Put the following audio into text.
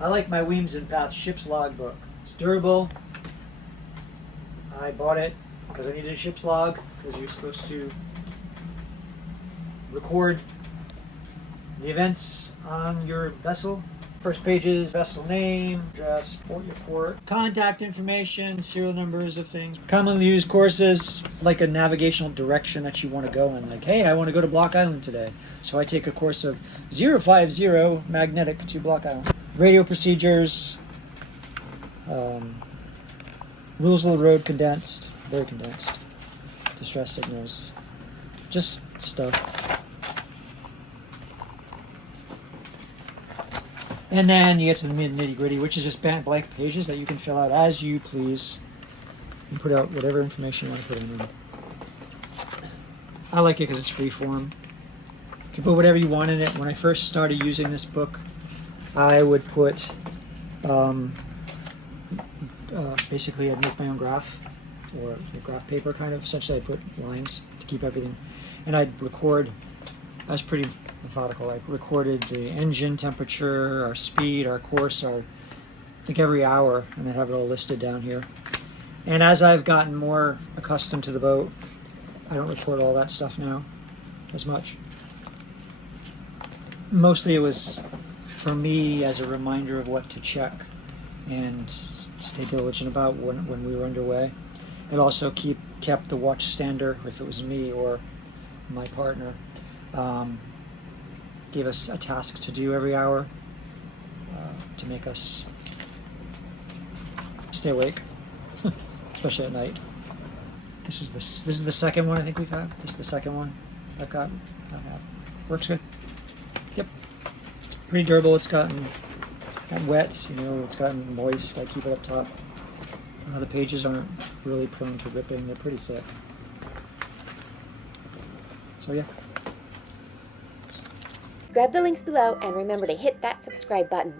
I like my Weems and Plath ship's logbook. It's durable. I bought it because I needed a ship's log, because you're supposed to record the events on your vessel. First page is vessel name, address, port, contact information, serial numbers of things. Commonly used courses. It's like a navigational direction that you want to go in. Like, hey, I want to go to Block Island today. So I take a course of 050 magnetic to Block Island. Radio procedures. Rules of the road condensed. Very condensed. Distress signals. Just stuff. And then you get to the nitty-gritty, which is just blank pages that you can fill out as you please and put out whatever information you want to put in them. I like it because it's free form. You can put whatever you want in it. When I first started using this book, I would put basically I'd make my own graph, or a graph paper kind of. Essentially I'd put lines to keep everything, and I'd record. I was pretty methodical. I recorded the engine temperature, our speed, our course, I think every hour, and I'd have it all listed down here. And as I've gotten more accustomed to the boat, I don't record all that stuff now as much. Mostly it was for me as a reminder of what to check and stay diligent about when we were underway. It also kept the watch stander, if it was me or my partner. Gave us a task to do every hour to make us stay awake, especially at night. This is the second one I think we've had. This is the second one I have. Works good. Yep. It's pretty durable. It's gotten wet, it's gotten moist. I keep it up top. The pages aren't really prone to ripping. They're pretty thick. So yeah. Grab the links below and remember to hit that subscribe button.